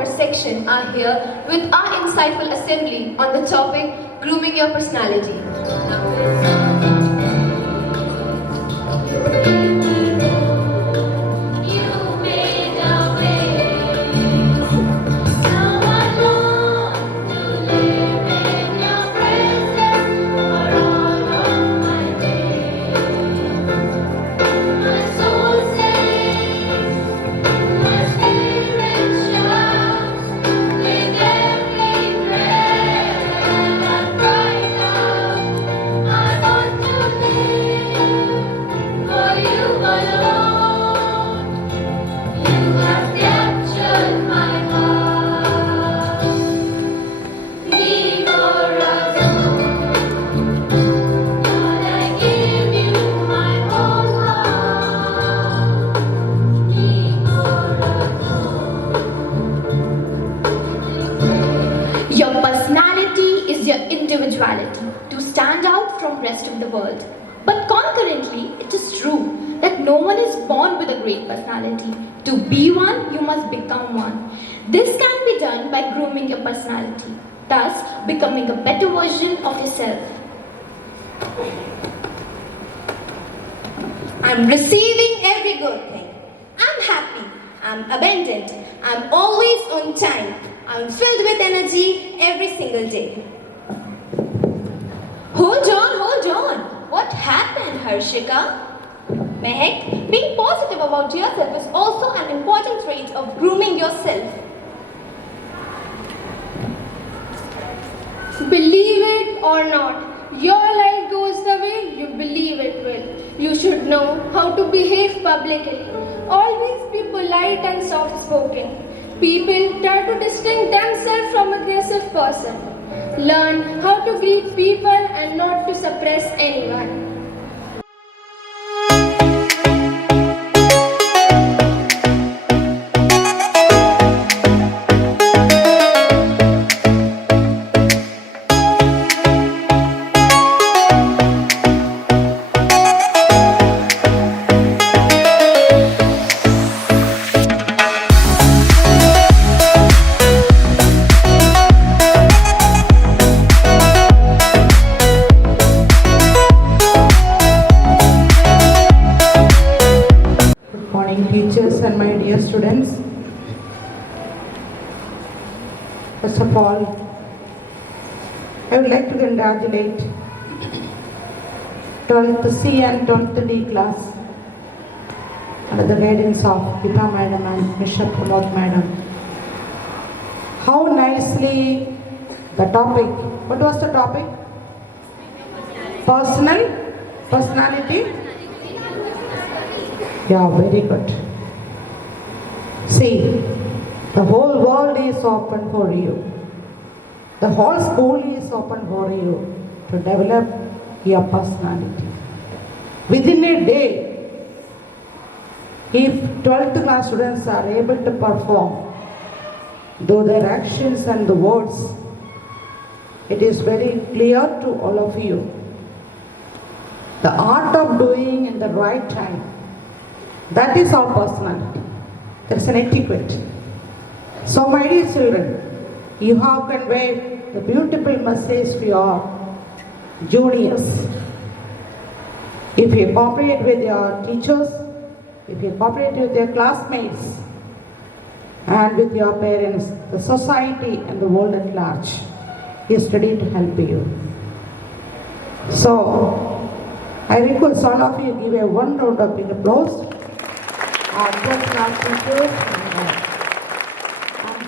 our section are here with our insightful assembly on the topic grooming your personality. Your personality is your individuality to stand out from rest of the world. But concurrently, it is true that no one is born with a great personality. To be one, you must become one. This can be done by grooming your personality, thus becoming a better version of yourself. I'm receiving every good thing. I'm happy. I'm abundant. I'm always on time. I'm filled with energy every single day. Hold on. What happened, Harshika? Mehak, being positive about yourself is also an important trait of grooming yourself. Believe it or not, your life goes the way you believe it will. You should know how to behave publicly. Always be polite and soft-spoken. People try to distinguish themselves from aggressive person. Learn how to greet people and not to suppress anyone. Teachers and my dear students, first of all, I would like to congratulate 12th C and 12th D class under the guidance of Gita Madam and Mr. Pramod Madam. How nicely the topic, what was the topic? Personality? Yeah, very good. See, the whole world is open for you. The whole school is open for you to develop your personality. Within a day, if 12th class students are able to perform through their actions and the words, it is very clear to all of you. The art of doing in the right time, that is our personality. That's an etiquette. So my dear children, you have conveyed the beautiful message to your juniors. If you cooperate with your teachers, if you cooperate with your classmates and with your parents, the society and the world at large is ready to help you. So I request all of you give a one round of applause. Our first class teachers and